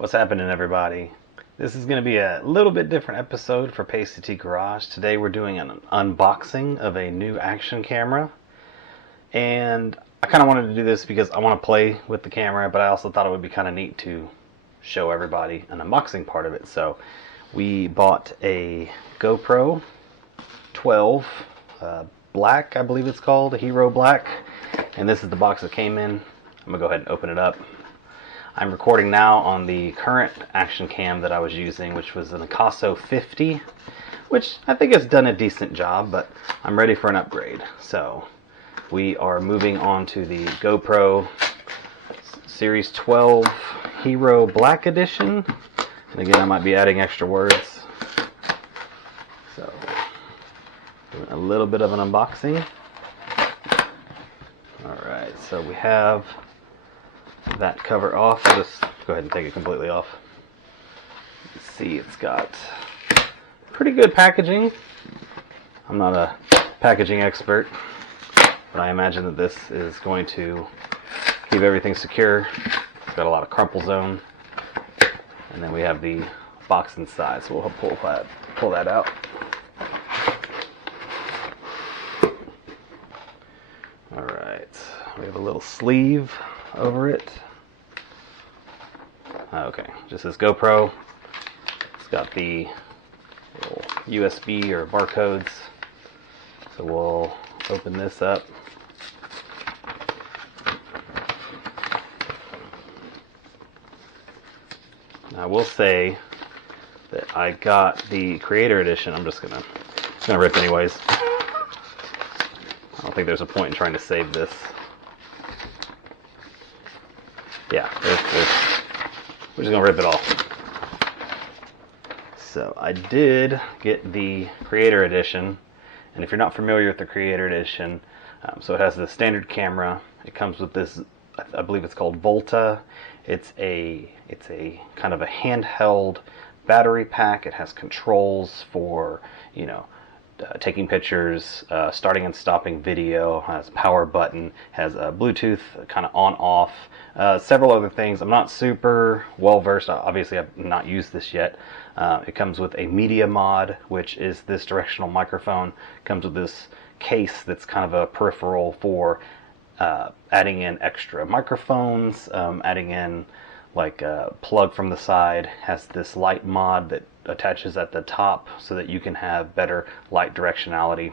What's happening, everybody? This is going to be a little bit different episode for Pasty-T Garage. Today we're doing an unboxing of a new action camera. And I kind of wanted to do this because I want to play with the camera, but I also thought it would be kind of neat to show everybody an unboxing part of it. So we bought a GoPro 12 Black, I believe it's called, a Hero Black. And this is the box it came in. I'm going to go ahead and open it up. I'm recording now on the current action cam that I was using, which was an Picasso 50, which I think has done a decent job, but I'm ready for an upgrade. So we are moving on to the GoPro Series 12 Hero Black Edition. And again, I might be adding extra words. So doing a little bit of an unboxing. Alright, so we have that cover off. I'll just go ahead and take it completely off. Let's see, it's got pretty good packaging. I'm not a packaging expert, but I imagine that this is going to keep everything secure. It's got a lot of crumple zone. And then we have the box inside, so we'll pull that out. Alright, we have a little sleeve over it. Okay, just this GoPro. It's got the little USB or barcodes. So we'll open this up. Now I will say that I got the Creator Edition. I'm just gonna rip anyways. I don't think there's a point in trying to save this. Yeah, we're just gonna rip it all. So I did get the Creator Edition, and if you're not familiar with the Creator Edition, so it has the standard camera. It comes with this, I believe it's called Volta. It's a kind of a handheld battery pack. It has controls for, you know, taking pictures, starting and stopping video, has a power button, has a Bluetooth kind of on off, several other things. I'm not super well versed. Obviously I've not used this yet. It comes with a media mod, which is this directional microphone. It comes with this case that's kind of a peripheral for adding in extra microphones, adding in like a plug from the side. Has this light mod that attaches at the top so that you can have better light directionality.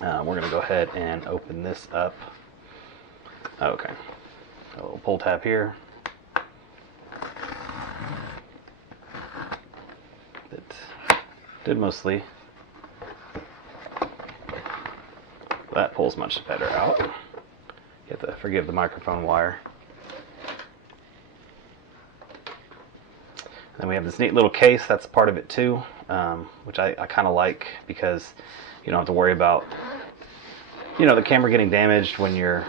We're going to go ahead and open this up. Okay, a little pull tab here. That did mostly. That pulls much better out. You have to forgive the microphone wire. And then we have this neat little case, that's part of it too, which I kind of like because you don't have to worry about, you know, the camera getting damaged when you're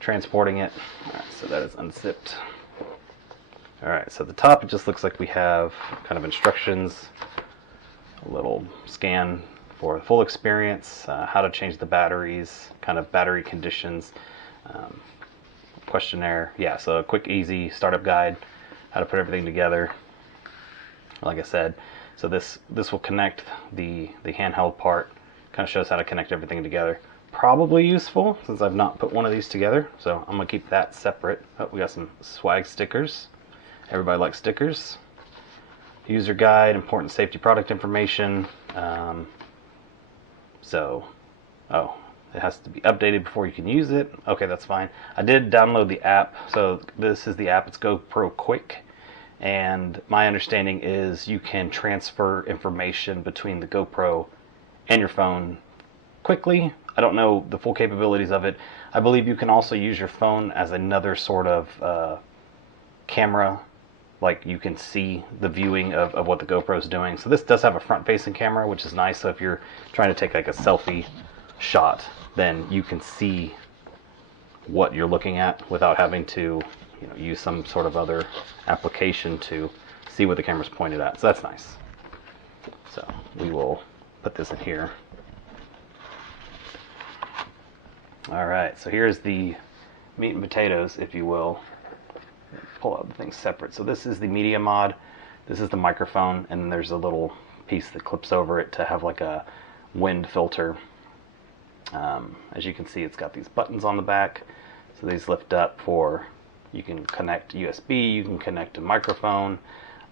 transporting it. Alright, so that is unzipped. Alright, so at the top it just looks like we have kind of instructions, a little scan for the full experience, how to change the batteries, kind of battery conditions, questionnaire. Yeah, so a quick, easy startup guide. How to put everything together. Like I said, so this will connect the handheld part. Kind of shows how to connect everything together. Probably useful since I've not put one of these together, so I'm gonna keep that separate. Oh, we got some swag stickers. Everybody likes stickers. User guide, important safety product information. It has to be updated before you can use it. Okay, that's fine. I did download the app. So this is the app. It's GoPro Quick. And my understanding is you can transfer information between the GoPro and your phone quickly. I don't know the full capabilities of it. I believe you can also use your phone as another sort of camera. Like you can see the viewing of what the GoPro is doing. So this does have a front-facing camera, which is nice. So if you're trying to take like a selfie shot, then you can see what you're looking at without having to, you know, use some sort of other application to see what the camera's pointed at. So that's nice. So we will put this in here. All right, so here's the meat and potatoes, if you will. pull out the things separate. So this is the media mod, this is the microphone, and then there's a little piece that clips over it to have like a wind filter. As you can see, it's got these buttons on the back, so these lift up for, you can connect USB, you can connect a microphone.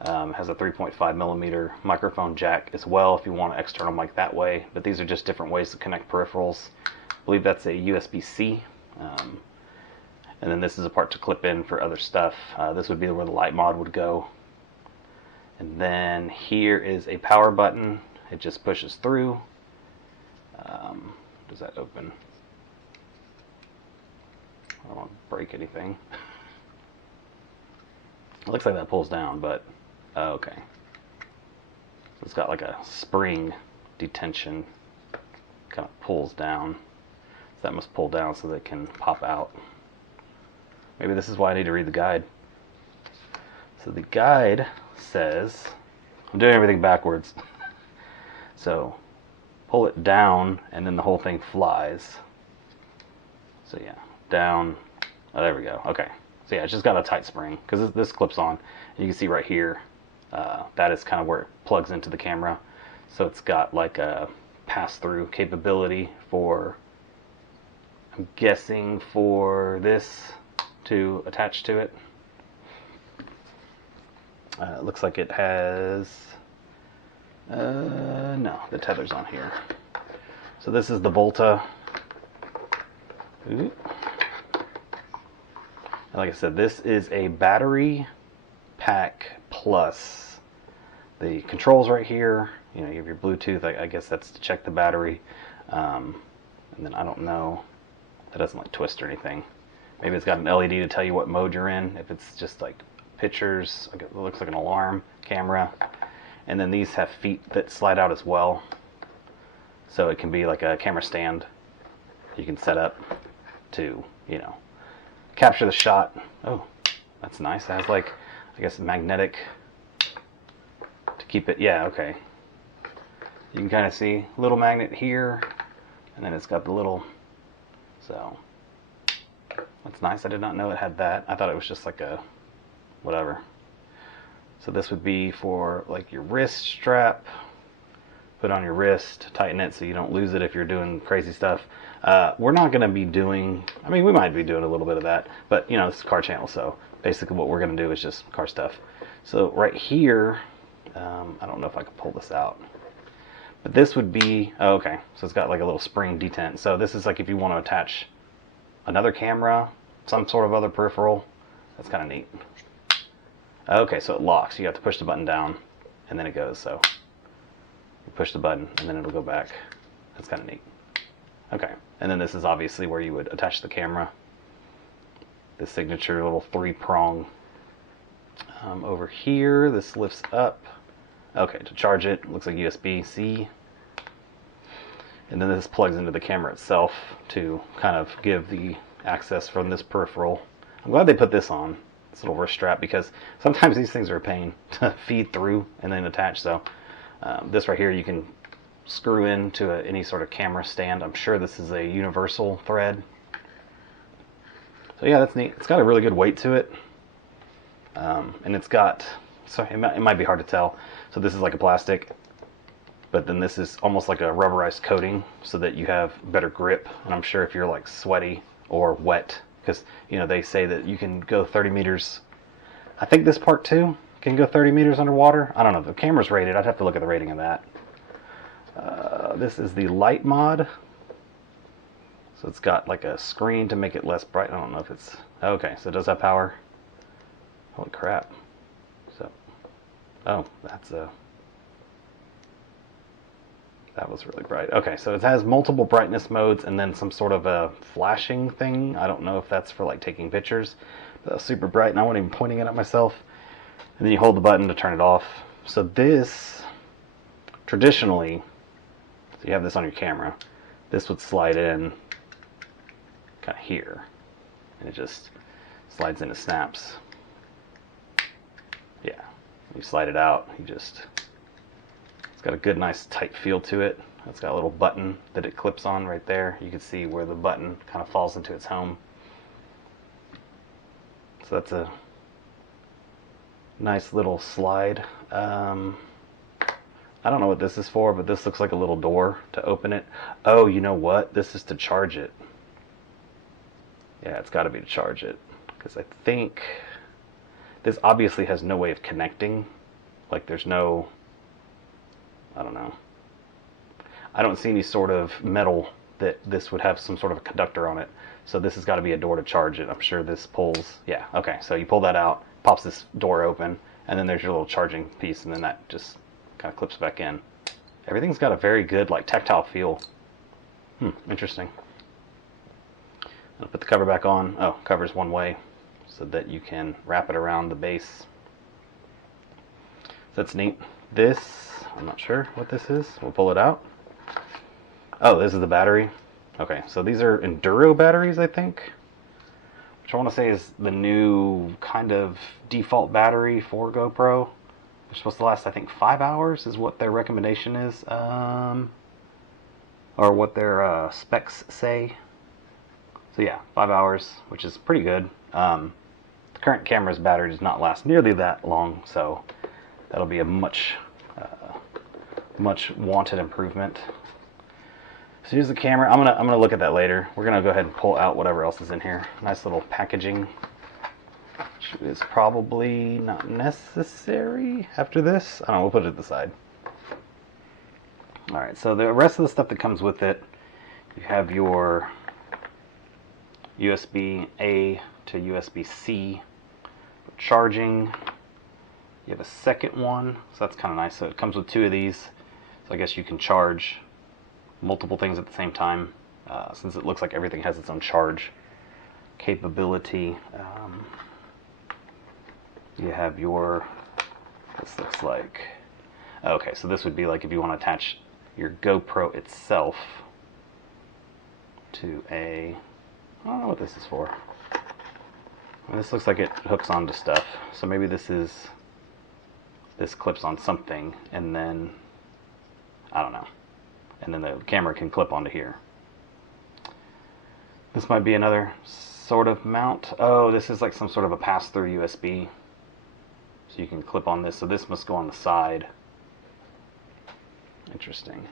It has a 3.5 millimeter microphone jack as well if you want an external mic that way, but these are just different ways to connect peripherals. I believe that's a USB-C. And then this is a part to clip in for other stuff. This would be where the light mod would go. And then here is a power button. It just pushes through. Does that open? I don't want to break anything. It looks like that pulls down, but okay. So it's got like a spring detention, kind of pulls down. So that must pull down so that it can pop out. Maybe this is why I need to read the guide. So the guide says, I'm doing everything backwards. So pull it down and then the whole thing flies. So yeah, down. Oh, there we go. Okay. So yeah, it's just got a tight spring because this clips on. And you can see right here, that is kind of where it plugs into the camera. So it's got like a pass-through capability for, I'm guessing, for this to attach to it. It looks like it has, no, the tether's on here. So this is the Volta. Ooh. Like I said, this is a battery pack plus. The controls right here, you know, you have your Bluetooth, I guess that's to check the battery. And then I don't know, that doesn't like twist or anything. Maybe it's got an LED to tell you what mode you're in. If it's just like pictures, it looks like an alarm camera. And then these have feet that slide out as well. So it can be like a camera stand you can set up to, you know, capture the shot. Oh, that's nice. It has like, I guess, magnetic to keep it. Yeah, okay. You can kind of see a little magnet here, and then it's got the little, so that's nice. I did not know it had that. I thought it was just like a whatever. So this would be for like your wrist strap. Put on your wrist, tighten it so you don't lose it if you're doing crazy stuff. We're not going to be doing, I mean, we might be doing a little bit of that, but you know, it's a car channel, so basically what we're going to do is just car stuff. So right here, I don't know if I can pull this out, but this would be, oh, okay, so it's got like a little spring detent. So this is like if you want to attach another camera, some sort of other peripheral. That's kind of neat. Okay, so it locks. You have to push the button down, and then it goes, so you push the button and then it'll go back. That's kind of neat. Okay, and then this is obviously where you would attach the camera. The signature little 3-prong. Over here, this lifts up. Okay, to charge it, looks like USB-C. And then this plugs into the camera itself to kind of give the access from this peripheral. I'm glad they put this on, this little wrist strap, because sometimes these things are a pain to feed through and then attach. So this right here you can screw into any sort of camera stand. I'm sure this is a universal thread. So yeah, that's neat. It's got a really good weight to it. And it's got, sorry, it might be hard to tell. So this is like a plastic, but then this is almost like a rubberized coating so that you have better grip. And I'm sure if you're like sweaty or wet, because you know they say that you can go 30 meters. I think this part too can go 30 meters underwater. I don't know, the camera's rated. I'd have to look at the rating of that. This is the light mod. So it's got like a screen to make it less bright. I don't know if it's, okay, so it does have power. Holy crap. So, oh, that's a, that was really bright. Okay, so it has multiple brightness modes and then some sort of a flashing thing. I don't know if that's for like taking pictures. But that's super bright and I wasn't even pointing it at myself. And then you hold the button to turn it off. So this, traditionally, so you have this on your camera, this would slide in kind of here. And it just slides into snaps. Yeah, you slide it out, you just, it's got a good nice tight feel to it. It's got a little button that it clips on right there. You can see where the button kind of falls into its home. So that's a Nice little slide. I don't know what this is for, but this looks like a little door to open it. Oh, you know what? This is to charge it. Yeah, it's got to be to charge it. Because I think this obviously has no way of connecting. Like there's no, I don't know. I don't see any sort of metal that this would have some sort of a conductor on it. So this has got to be a door to charge it. I'm sure this pulls, yeah, okay. So you pull that out, pops this door open, and then there's your little charging piece, and then that just kind of clips back in. Everything's got a very good like tactile feel. Interesting. I'll put the cover back on. Oh, cover's one way so that you can wrap it around the base. So that's neat. This, I'm not sure what this is. We'll pull it out. Oh, this is the battery. Okay, so these are Enduro batteries, I think. Which I want to say is the new kind of default battery for GoPro. They're supposed to last, I think, 5 hours is what their recommendation is. Or what their specs say. So yeah, 5 hours, which is pretty good. The current camera's battery does not last nearly that long, so that'll be a much wanted improvement. So here's the camera. I'm gonna look at that later. We're gonna go ahead and pull out whatever else is in here. Nice little packaging. Which is probably not necessary after this. I don't know, we'll put it to the side. Alright, so the rest of the stuff that comes with it, you have your USB-A to USB-C charging. You have a second one, so that's kind of nice. So it comes with 2 of these, so I guess you can charge multiple things at the same time, since it looks like everything has its own charge capability. You have your, this looks like, okay, so this would be like if you want to attach your GoPro itself to a, I don't know what this is for. Well, this looks like it hooks onto stuff, so maybe this clips on something, and then, I don't know, and then the camera can clip onto here. This might be another sort of mount. Oh, this is like some sort of a pass-through USB. So you can clip on this. So this must go on the side. Interesting.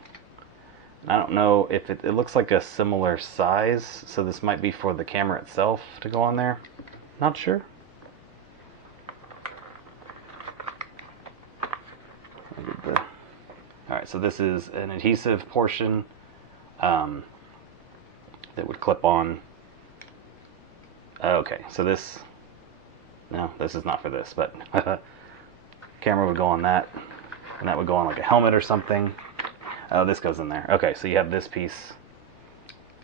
I don't know if it looks like a similar size. So this might be for the camera itself to go on there. Not sure. Alright, so this is an adhesive portion that would clip on. Okay, so this, no, this is not for this, but camera would go on that, and that would go on like a helmet or something. Oh, this goes in there. Okay, so you have this piece,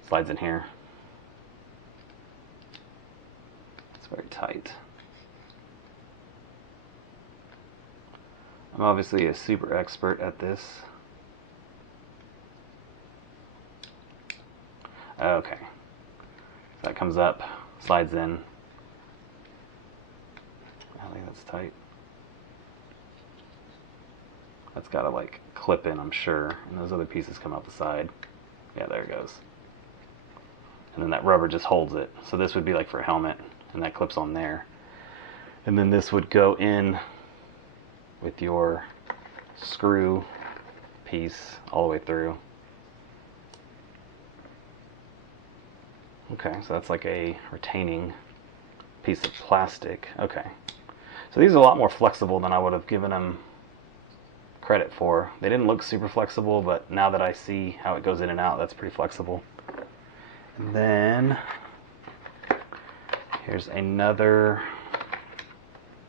slides in here. It's very tight. I'm obviously a super expert at this. Okay, so that comes up, slides in. I think that's tight. That's got to like clip in, I'm sure, and those other pieces come out the side. Yeah, there it goes. And then that rubber just holds it. So this would be like for a helmet, and that clips on there. And then this would go in with your screw piece all the way through. Okay, so that's like a retaining piece of plastic. Okay, so these are a lot more flexible than I would have given them credit for. They didn't look super flexible, but now that I see how it goes in and out, that's pretty flexible. And then here's another,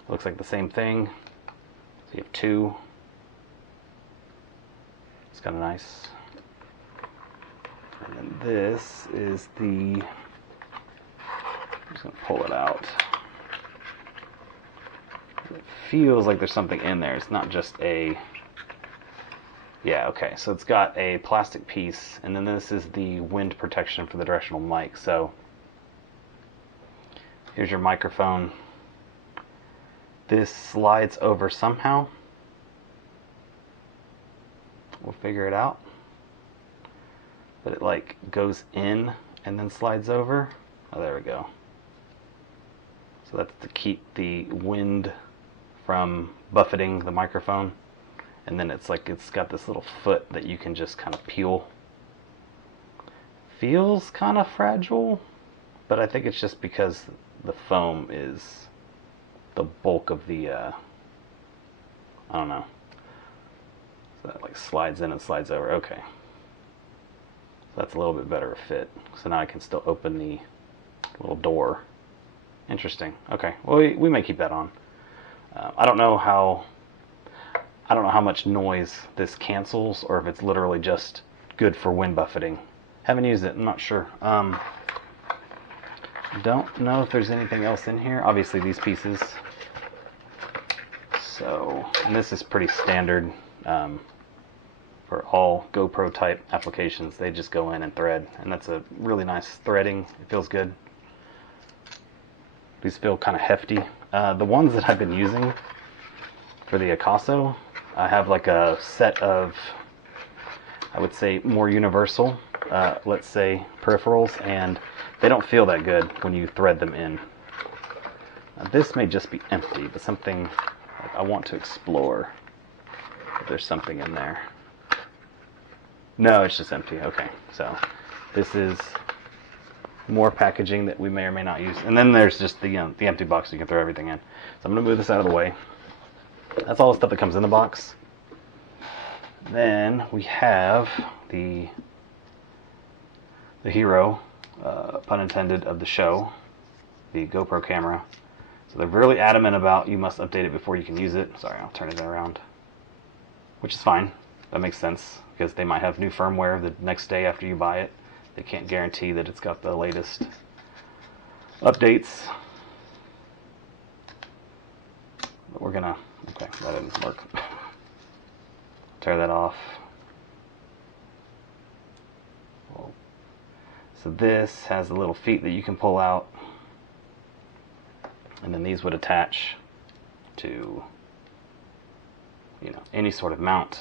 looks like the same thing. So you have 2. It's kind of nice. And then this is the, I'm just going to pull it out. It feels like there's something in there. It's not just a, yeah, okay. So it's got a plastic piece, and then this is the wind protection for the directional mic. So here's your microphone. This slides over somehow. We'll figure it out. But it like goes in and then slides over. Oh, there we go. So that's to keep the wind from buffeting the microphone. And then it's like it's got this little foot that you can just kind of peel. Feels kind of fragile, but I think it's just because the foam is the bulk of the, I don't know. So that like slides in and slides over. Okay. So that's a little bit better fit. So now I can still open the little door. Interesting. Okay. Well, we may keep that on. I don't know how much noise this cancels, or if it's literally just good for wind buffeting. Haven't used it. I'm not sure. Don't know if there's anything else in here. Obviously these pieces. So, and this is pretty standard for all GoPro type applications. They just go in and thread, and that's a really nice threading. It feels good. These feel kind of hefty. The ones that I've been using for the Akaso, I have like a set of, I would say, more universal, let's say, peripherals, and they don't feel that good when you thread them in. This may just be empty, but something I want to explore. If there's something in there. No, it's just empty. Okay, so this is more packaging that we may or may not use. And then there's just the empty box you can throw everything in. So I'm going to move this out of the way. That's all the stuff that comes in the box. Then we have the hero, pun intended, of the show, the GoPro camera. So they're really adamant about you must update it before you can use it. Sorry, I'll turn it around. Which is fine. That makes sense, because they might have new firmware the next day after you buy it. They can't guarantee that it's got the latest updates. But we're gonna, okay, that didn't work. Tear that off. So this has the little feet that you can pull out, and then these would attach to, you know, any sort of mount.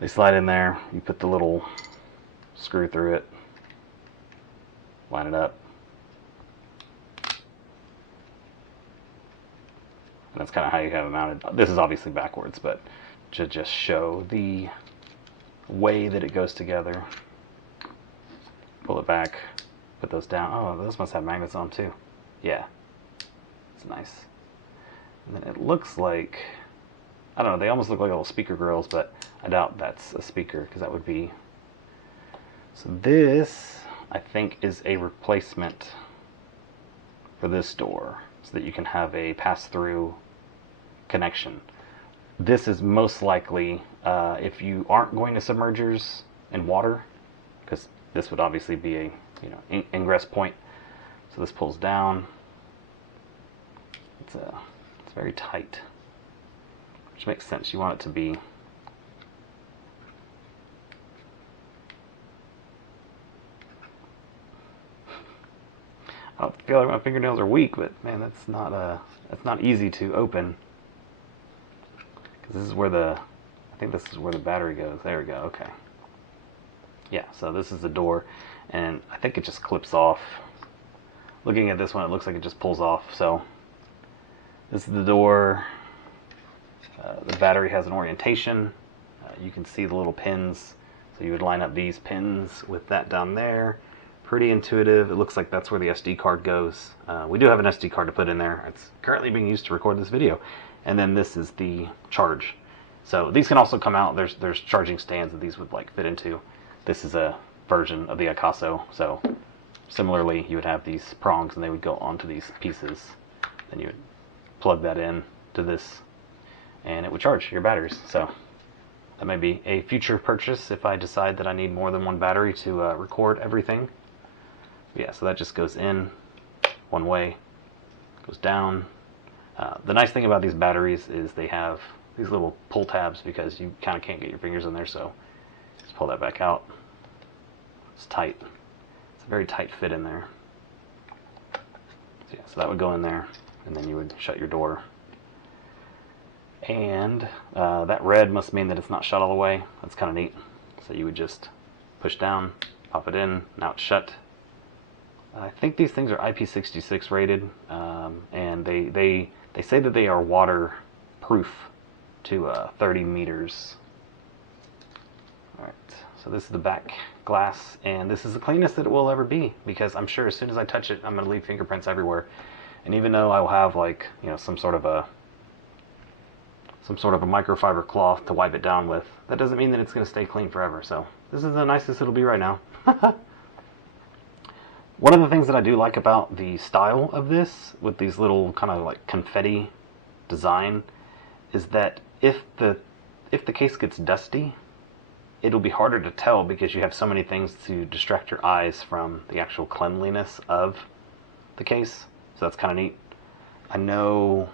They slide in there, you put the little screw through it, line it up, and that's kind of how you have it mounted. This is obviously backwards, but to just show the way that it goes together. Pull it back, put those down. Oh, those must have magnets on too. Yeah, it's nice. And then it looks like, I don't know, they almost look like little speaker grills, but I doubt that's a speaker, because that would be... So this, I think, is a replacement for this door, so that you can have a pass-through connection. This is most likely, if you aren't going to submergers in water, because this would obviously be a, you know, ingress point. So this pulls down. It's very tight, which makes sense. You want it to be. I don't feel like my fingernails are weak, but man, that's not easy to open. Because this is where I think this is where the battery goes. There we go. Okay. Yeah, so this is the door, and I think it just clips off. Looking at this one, it looks like it just pulls off. So this is the door. The battery has an orientation. You can see the little pins. So you would line up these pins with that down there. Pretty intuitive. It looks like that's where the SD card goes. We do have an SD card to put in there. It's currently being used to record this video. And then this is the charge. So these can also come out. There's charging stands that these would like fit into. This is a version of the Akaso, so similarly you would have these prongs and they would go onto these pieces. Then you would plug that in to this and it would charge your batteries. So that may be a future purchase if I decide that I need more than one battery to record everything. Yeah, so that just goes in one way, goes down. The nice thing about these batteries is they have these little pull tabs because you kind of can't get your fingers in there, so just pull that back out. It's tight. It's a very tight fit in there. So, yeah, so that would go in there, and then you would shut your door. And that red must mean that it's not shut all the way. That's kind of neat. So you would just push down, pop it in, now it's shut. I think these things are IP66 rated, and they They say that they are waterproof to 30 meters. Alright, so this is the back glass, and this is the cleanest that it will ever be, because I'm sure as soon as I touch it, I'm going to leave fingerprints everywhere. And even though I will have, like, you know, some sort of a microfiber cloth to wipe it down with, that doesn't mean that it's going to stay clean forever. So this is the nicest it'll be right now. One of the things that I do like about the style of this, with these little kind of like confetti design, is that if the case gets dusty, it'll be harder to tell because you have so many things to distract your eyes from the actual cleanliness of the case. So that's kind of neat. I know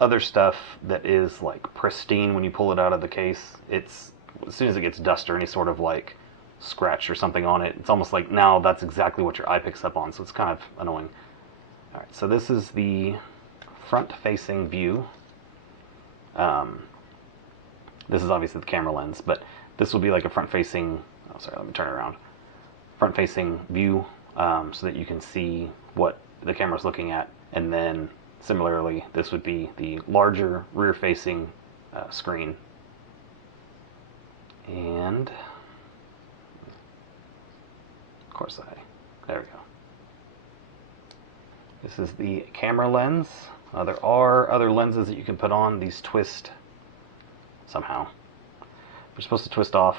other stuff that is like pristine when you pull it out of the case, it's, as soon as it gets dust or any sort of like scratch or something on it, it's almost like now that's exactly what your eye picks up on, so it's kind of annoying. Alright, so this is the front facing view. This is obviously the camera lens, but this will be like a front facing, oh sorry, let me turn it around, front facing view, so that you can see what the camera's looking at, and then similarly this would be the larger rear facing screen. And of course there we go. This is the camera lens. There are other lenses that you can put on. These twist somehow. They're supposed to twist off.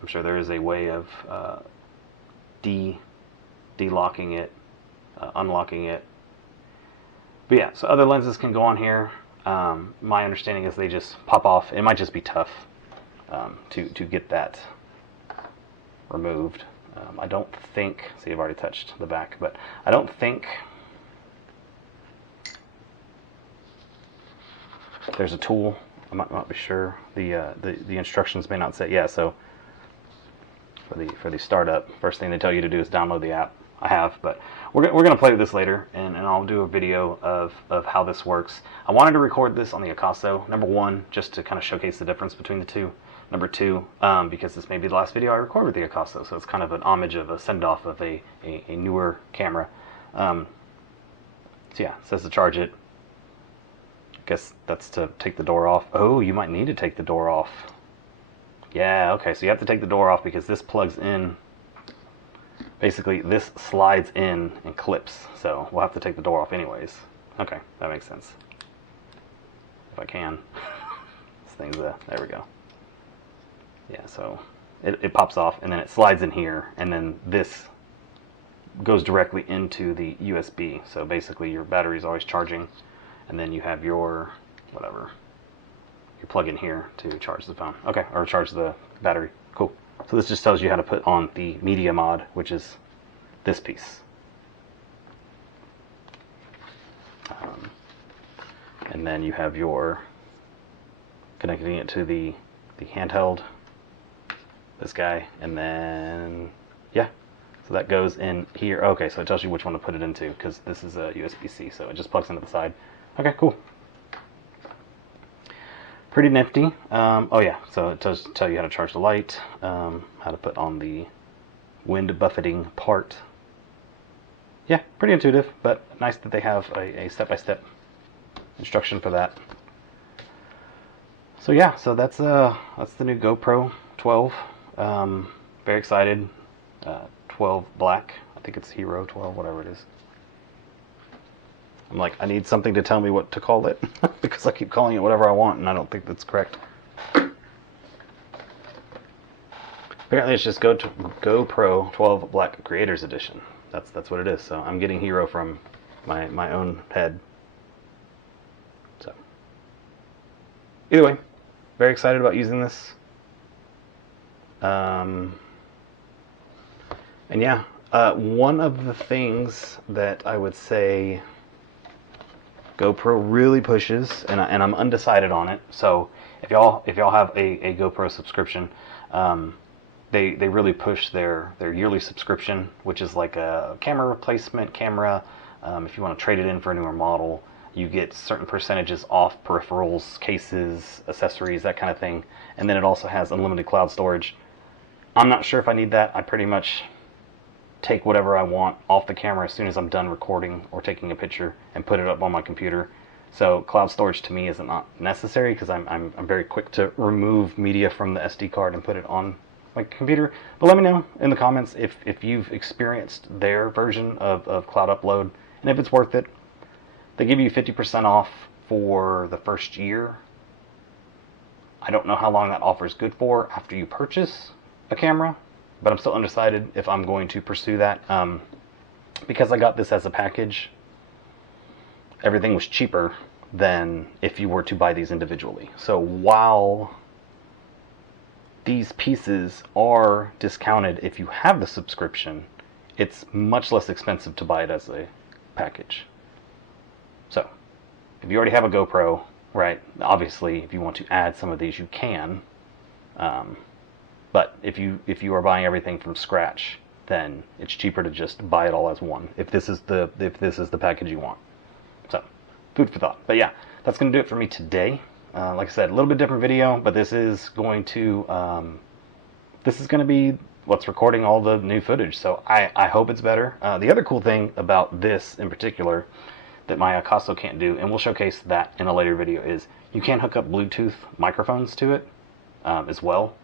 I'm sure there is a way of de-locking it, unlocking it. But yeah, so other lenses can go on here. My understanding is they just pop off. It might just be tough to get that removed. I don't think, see, I've already touched the back, but I don't think there's a tool. I'm not be sure. The instructions may not say. Yeah, so for the startup, first thing they tell you to do is download the app. I have, but we're gonna play with this later, and I'll do a video of how this works. I wanted to record this on the Akaso, number one, just to kind of showcase the difference between the two. Number two, because this may be the last video I record with the Akaso, so it's kind of an homage of a send-off of a newer camera. So yeah, it says to charge it. I guess that's to take the door off. Oh, you might need to take the door off. Yeah, okay, so you have to take the door off because this plugs in. Basically, this slides in and clips, so we'll have to take the door off anyways. Okay, that makes sense. If I can. This thing's there we go. Yeah, so it pops off, and then it slides in here, and then this goes directly into the USB. So basically, your battery is always charging, and then you have your, whatever, your plug in here to charge the phone. Okay, or charge the battery. Cool. So this just tells you how to put on the media mod, which is this piece. And then you have your connecting it to the handheld, this guy, and then yeah, so that goes in here. Okay, so it tells you which one to put it into because this is a USB-C, so it just plugs into the side. Okay, cool. Pretty nifty. Oh yeah, so it does tell you how to charge the light, how to put on the wind buffeting part. Yeah, pretty intuitive, but nice that they have a step-by-step instruction for that. So yeah, so that's the new GoPro 12. Very excited. 12 Black. I think it's Hero 12, whatever it is. I'm like, I need something to tell me what to call it because I keep calling it whatever I want, and I don't think that's correct. Apparently, it's just GoPro 12 Black Creators Edition. That's what it is. So I'm getting Hero from my own head. So either way, very excited about using this. And yeah, one of the things that I would say GoPro really pushes, and I'm undecided on it. So if y'all have a GoPro subscription, they really push their yearly subscription, which is like a camera replacement camera. If you want to trade it in for a newer model, you get certain percentages off peripherals, cases, accessories, that kind of thing. And then it also has unlimited cloud storage. I'm not sure if I need that. I pretty much take whatever I want off the camera as soon as I'm done recording or taking a picture and put it up on my computer. So cloud storage to me is not necessary because I'm very quick to remove media from the SD card and put it on my computer. But let me know in the comments if you've experienced their version of cloud upload and if it's worth it. They give you 50% off for the first year. I don't know how long that offer is good for after you purchase a camera, but I'm still undecided if I'm going to pursue that. Because I got this as a package, everything was cheaper than if you were to buy these individually. So while these pieces are discounted if you have the subscription, it's much less expensive to buy it as a package. So if you already have a GoPro, right, obviously if you want to add some of these you can, but if you are buying everything from scratch, then it's cheaper to just buy it all as one if this is the package you want. So food for thought. But yeah, that's going to do it for me today. Like I said, a little bit different video, but this is going to be what's recording all the new footage. So I hope it's better. The other cool thing about this in particular that my Akaso can't do, and we'll showcase that in a later video, is you can hook up Bluetooth microphones to it as well.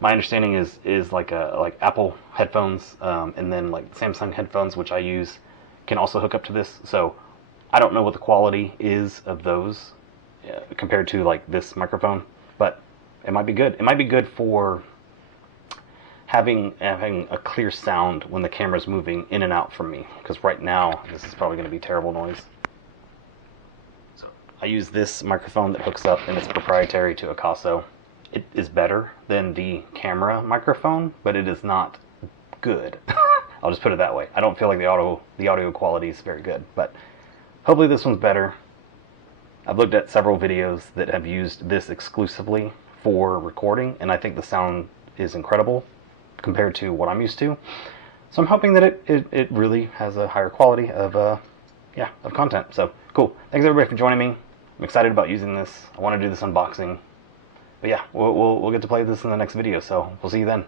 My understanding is like Apple headphones and then like Samsung headphones, which I use, can also hook up to this. So I don't know what the quality is of those compared to like this microphone, but it might be good. It might be good for having a clear sound when the camera's moving in and out from me, because right now this is probably going to be terrible noise. So I use this microphone that hooks up and it's proprietary to Akaso. It is better than the camera microphone, but it is not good. I'll just put it that way. I don't feel like the audio quality is very good, but hopefully this one's better. I've looked at several videos that have used this exclusively for recording, and I think the sound is incredible compared to what I'm used to. So I'm hoping that it really has a higher quality of content. So cool. Thanks everybody for joining me. I'm excited about using this. I want to do this unboxing. But yeah, we'll get to play this in the next video, so we'll see you then.